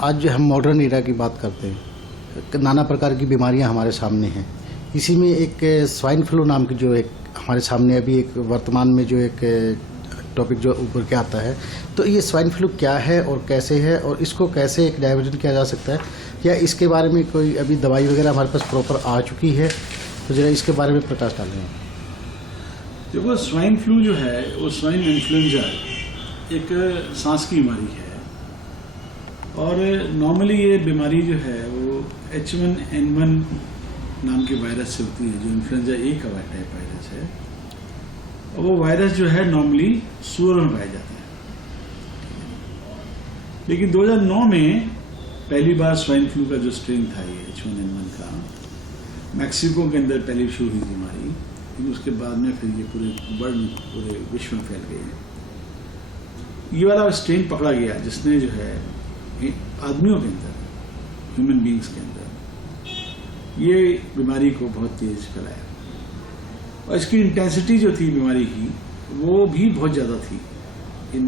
आज हम modern era की बात करते हैं, नाना प्रकार की बीमारियां हमारे सामने हैं। इसी में एक स्वाइन फ्लू नाम की जो एक हमारे सामने अभी एक वर्तमान में जो एक टॉपिक जो ऊपर के आता है, तो ये स्वाइन फ्लू क्या है और कैसे है और इसको कैसे एक डाइवर्जन किया जा सकता है, या इसके बारे में कोई अभी दवाई वगैरह हमारे पास प्रॉपर आ चुकी है, तो जरा इसके बारे में प्रकाश डालें। देखो, स्वाइन फ्लू जो है वो स्वाइन इन्फ्लुएंजा एक सांस की बीमारी है और नॉर्मली ये बीमारी जो है वो H1N1 नाम के वायरस से होती है, जो इन्फ्लुएंजा ए का टाइप वायरस है। और वो वायरस जो है नॉर्मली सुअर में पाया जाता है। लेकिन 2009 में पहली बार स्वाइन फ्लू का जो स्ट्रेन था ये H1N1 का, मैक्सिको के अंदर पहले शुरू हुई बीमारी, लेकिन उसके बाद में फिर ये पूरे विश्व में फैल गई। ये वाला स्ट्रेन पकड़ा गया जिसने जो है आदमियों के अंदर, ह्यूमन बींग्स के अंदर ये बीमारी को बहुत तेज फैलाया और इसकी इंटेंसिटी जो थी बीमारी की वो भी बहुत ज़्यादा थी इन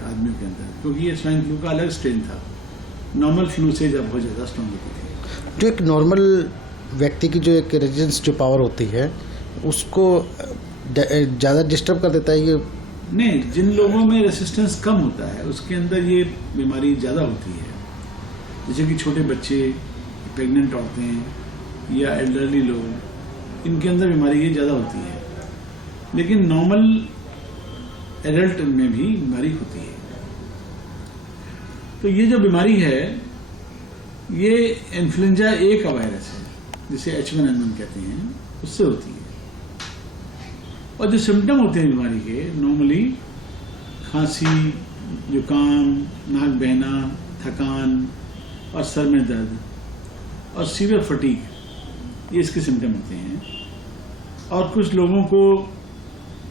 आदमियों के अंदर, क्योंकि ये स्वाइन फ्लू का अलग स्ट्रेन था, नॉर्मल फ्लू से जब बहुत ज़्यादा स्ट्रॉन्ग होती थी। जो एक नॉर्मल व्यक्ति की जो एक रेजिस्टेंस जो पावर होती है उसको ज़्यादा डिस्टर्ब कर देता है ये? नहीं, जिन लोगों में रेसिस्टेंस कम होता है उसके अंदर ये बीमारी ज़्यादा होती है, जैसे कि छोटे बच्चे, प्रेग्नेंट औरतें या एल्डरली लोग, इनके अंदर बीमारी ये ज़्यादा होती है। लेकिन नॉर्मल एडल्ट में भी बीमारी होती है। तो ये जो बीमारी है ये इन्फ्लुएंजा ए का वायरस है, जिसे H1N1 कहते हैं, उससे होती है। और जो सिम्टम होते हैं बीमारी के, नॉर्मली खांसी, जुकाम, नाक बहना, थकान और सर में दर्द और सीवियर फटीग, ये इसके सिम्टम होते हैं। और कुछ लोगों को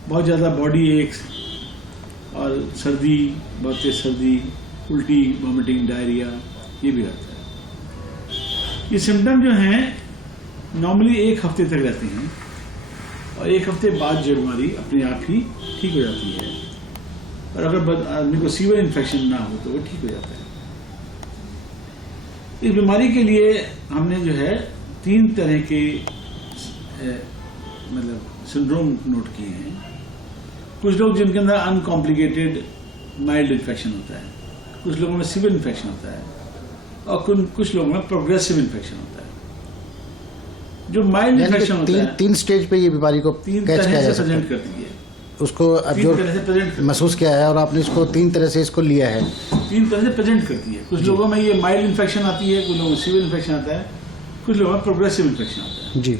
बहुत ज़्यादा बॉडी एक्स और सर्दी, बहुत तेज सर्दी, उल्टी, वॉमिटिंग, डायरिया, ये भी आता है। ये सिम्टम जो हैं नॉर्मली 1 हफ्ते तक रहते हैं और 1 हफ्ते बाद जो बीमारी अपने आप ही ठीक हो जाती है। और अगर आदमी को सीवियर इन्फेक्शन ना हो तो वो ठीक हो जाता है। इस बीमारी के लिए हमने जो है 3 तरह के मतलब सिंड्रोम नोट किए हैं। कुछ लोग जिनके अंदर अनकॉम्प्लिकेटेड माइल्ड इन्फेक्शन होता है, कुछ लोगों में सीवियर इन्फेक्शन होता है और कुछ लोगों में प्रोग्रेसिव इन्फेक्शन होता है। जो माइल्ड इन्फेक्शन होता है, 3 स्टेज पे ये बीमारी को 3 तरह से प्रेजेंट करती है। उसको अब जो महसूस किया है और आपने इसको 3 तरह से इसको लिया है, 3 तरह से प्रेजेंट करती है। कुछ लोगों में ये माइल्ड इन्फेक्शन आती है, कुछ लोगों में सीवियर इन्फेक्शन आता है, कुछ लोगों में प्रोग्रेसिव इन्फेक्शन आता है। जी,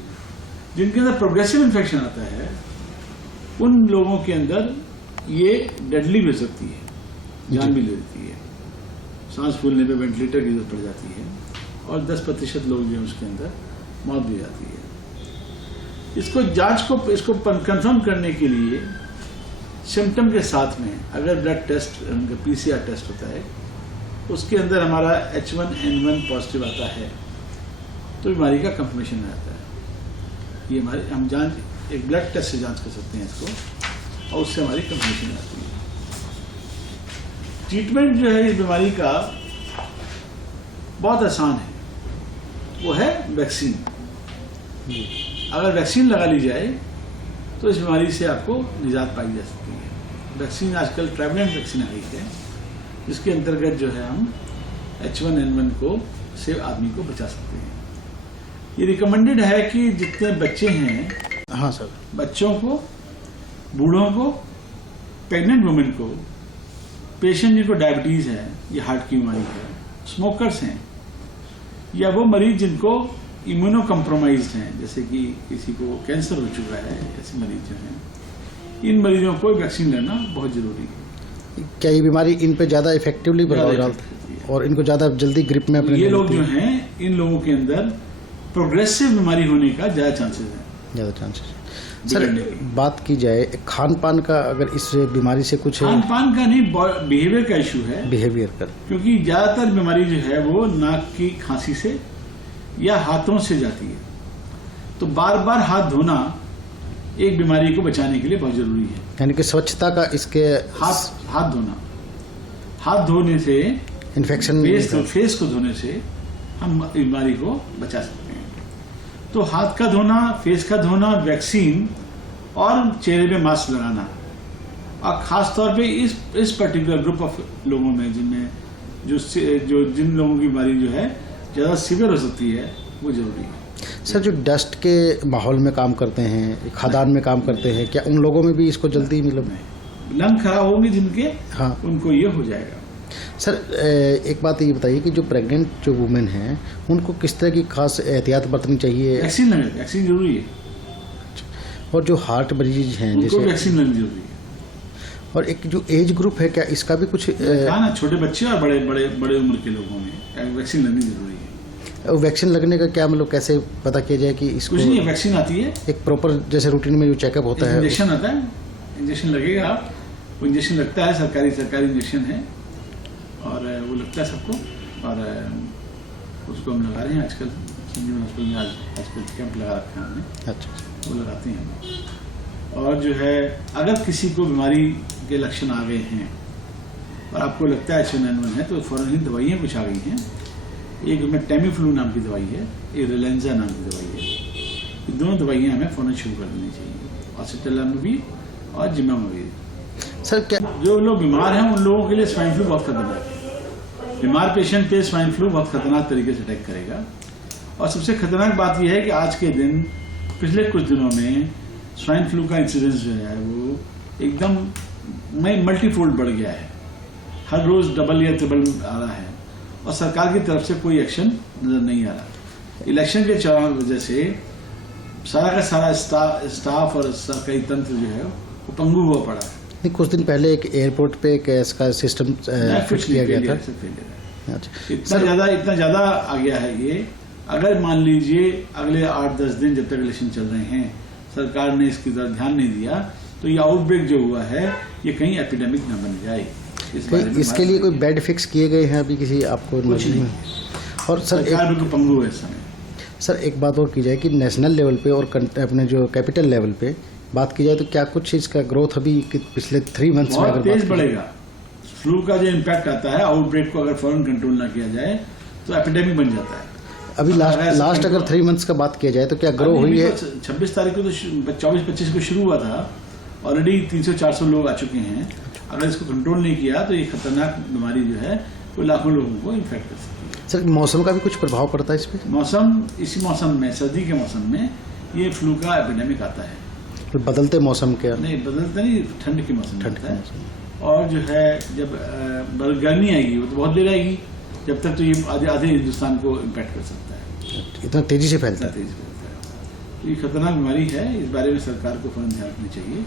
जिनके अंदर प्रोग्रेसिव इन्फेक्शन आता है उन लोगों के अंदर ये डेडली भी हो सकती है, जान भी ले लेती है, सांस फूलने पे वेंटिलेटर की जरूरत पड़ जाती है और 10% लोग जो है उसके अंदर मौत भी जाती है। इसको कंफर्म करने के लिए सिम्टम के साथ में अगर ब्लड टेस्ट, उनका PCR टेस्ट होता है, उसके अंदर हमारा H1N1 पॉजिटिव आता है तो बीमारी का कंफर्मेशन आता है। ये हम एक ब्लड टेस्ट से जांच कर सकते हैं इसको और उससे हमारी कंफर्मेशन आती है। ट्रीटमेंट जो है इस बीमारी का बहुत आसान है, वो है वैक्सीन। अगर वैक्सीन लगा ली जाए तो इस बीमारी से आपको निजात पाई जा सकती है। वैक्सीन आजकल ट्राइवेलेंट वैक्सीन आ गई है, जिसके अंतर्गत जो है हम H1N1 से आदमी को बचा सकते हैं। ये रिकमेंडेड है कि जितने बच्चे हैं, हाँ सर, बच्चों को, बूढ़ों को, प्रेग्नेंट वुमेन को, पेशेंट जिनको डायबिटीज़ है या हार्ट की बीमारी है, स्मोकर्स हैं या वो मरीज जिनको इम्यूनो कम्प्रोमाइज्ड हैं, जैसे कि किसी को कैंसर हो चुका है, ऐसे मरीज जो हैं, इन मरीजों को वैक्सीन लेना बहुत ज़रूरी है। क्या ये बीमारी इन पे ज़्यादा इफेक्टिवली प्रभाव डालती है और इनको ज़्यादा जल्दी ग्रिप में अपने ये लोग जो हैं, इन लोगों के अंदर प्रोग्रेसिव बीमारी होने का ज़्यादा चांसेस है। ज़्यादा चांसेस। सर, बात की जाए खान पान का, अगर इस बीमारी से कुछ खान पान का नहीं, बिहेवियर का इशू है, बिहेवियर का, क्योंकि ज़्यादातर बीमारी जो है वो नाक की खांसी से या हाथों से जाती है। तो बार बार हाथ धोना एक बीमारी को बचाने के लिए बहुत जरूरी है। यानी कि स्वच्छता का इसके हाथ धोना, हाथ धोने से इन्फेक्शन फेस को धोने से हम बीमारी को बचा सकते हैं। तो हाथ का धोना, फेस का धोना, वैक्सीन और चेहरे पे मास्क लगाना, और खास तौर पे इस पर्टिकुलर ग्रुप ऑफ लोगों में जिनमें जो जिन लोगों की बीमारी जो है ज़्यादा सीवियर हो सकती है, वो जरूरी है। सर, जो डस्ट के माहौल में काम करते हैं, खदान में काम करते हैं, क्या उन लोगों में भी इसको जल्दी मतलब लंग खराब होंगे जिनके, हाँ, उनको ये हो जाएगा। सर एक बात ये बताइए कि जो प्रेग्नेंट जो वुमेन हैं उनको किस तरह की खास एहतियात बरतनी चाहिए? वैक्सीन लगेगा, वैक्सीन जरूरी है। और जो हार्ट मरीज हैं उनको जैसे, वैक्सीन लगनी जरूरी है। और एक जो एज ग्रुप है, क्या इसका भी कुछ कहा ना, छोटे बच्चे और बड़े उम्र के लोगों में वैक्सीन लगनी जरूरी है। वैक्सीन लगने का क्या मतलब कैसे पता किया जाए कि इसको? कुछ नहीं है, वैक्सीन आती है एक प्रॉपर जैसे रूटीन में जो चेकअप होता है, इंजेक्शन आता है, इंजेक्शन लगेगा। आप वो इंजेक्शन लगता है, सरकारी इंजेक्शन है, और वो लगता है सबको, और उसको हम लगा रहे हैं आजकल संजीवन हॉस्पिटल में। आजकल कैंप लगा रखा है हमने। अच्छा, वो लगाते हैं। और जो है, अगर किसी को बीमारी के लक्षण आ गए हैं और आपको लगता है H1N1 है, तो फौरन ही दवाइयाँ कुछ आ गई हैं। एक में टेमीफ्लू नाम की दवाई है, एक रिलेंजा नाम की दवाई है। ये दोनों दवाइयाँ हमें फौरन शुरू कर देनी चाहिए, ऑसिटलामिब और जिमामाविर। सर क्या जो लोग बीमार हैं उन लोगों के लिए स्वाइन फ्लू बहुत खतरनाक है। बीमार पेशेंट पे स्वाइन फ्लू बहुत खतरनाक तरीके से अटैक करेगा। और सबसे खतरनाक बात यह है कि आज के दिन, पिछले कुछ दिनों में स्वाइन फ्लू का इंसिडेंस जो है वो एकदम मल्टीफोल्ड बढ़ गया है। हर रोज डबल या ट्रिपल आ रहा है, और सरकार की तरफ से कोई एक्शन नजर नहीं आ रहा। इलेक्शन के चौरान वजह से सारा का सारा स्टाफ और सरकारी तंत्र जो है वो पंगु हुआ पड़ा है। नहीं, कुछ दिन पहले एक एयरपोर्ट पे एक इसका सिस्टम फिट किया गया था। अच्छा, इतना ज्यादा आ गया है ये। अगर मान लीजिए अगले 8-10 दिन जब तक इलेक्शन चल रहे हैं, सरकार ने इसकी तरफ ध्यान नहीं दिया, तो ये आउटब्रेक जो हुआ है ये कहीं एपिडेमिक न बन जाए। इसके लिए कोई बेड फिक्स किए गए हैं अभी किसी आपको? कुछ नहीं। और सर बिल्कुल पंगु है इस समय। सर एक बात और की जाए कि नेशनल लेवल पे और अपने जो कैपिटल लेवल पे बात की जाए तो क्या कुछ इसका ग्रोथ अभी पिछले 3 मंथ्स में बहुत तेज बढ़ेगा। फ्लू का जो इम्पैक्ट आता है, आउटब्रेक को अगर फौरन कंट्रोल ना किया जाए तो एपिडेमिक बन जाता है। अभी लास्ट अगर 3 मंथ्स का बात किया जाए तो क्या ग्रो हुई है? 26 तारीख को तो 24-25 को शुरू हुआ था, ऑलरेडी 300-400 लोग आ चुके हैं। अगर इसको कंट्रोल नहीं किया तो ये खतरनाक बीमारी जो है वो लाखों लोगों को इन्फेक्ट कर सकती है। सर मौसम का भी कुछ प्रभाव पड़ता है इस पर? इसी मौसम में, सर्दी के मौसम में ये फ्लू का एपिडेमिक आता है। तो बदलते मौसम के? नहीं, बदलता नहीं, ठंड के मौसम में आता है। और जो है जब गर्मी आएगी वो तो बहुत देर आएगी, जब तक तो ये आधे हिंदुस्तान को इम्पैक्ट कर सकता है। इतना तेजी से फैलता है? तो ये खतरनाक बीमारी है, इस बारे में सरकार को फौरन ध्यान रखना चाहिए।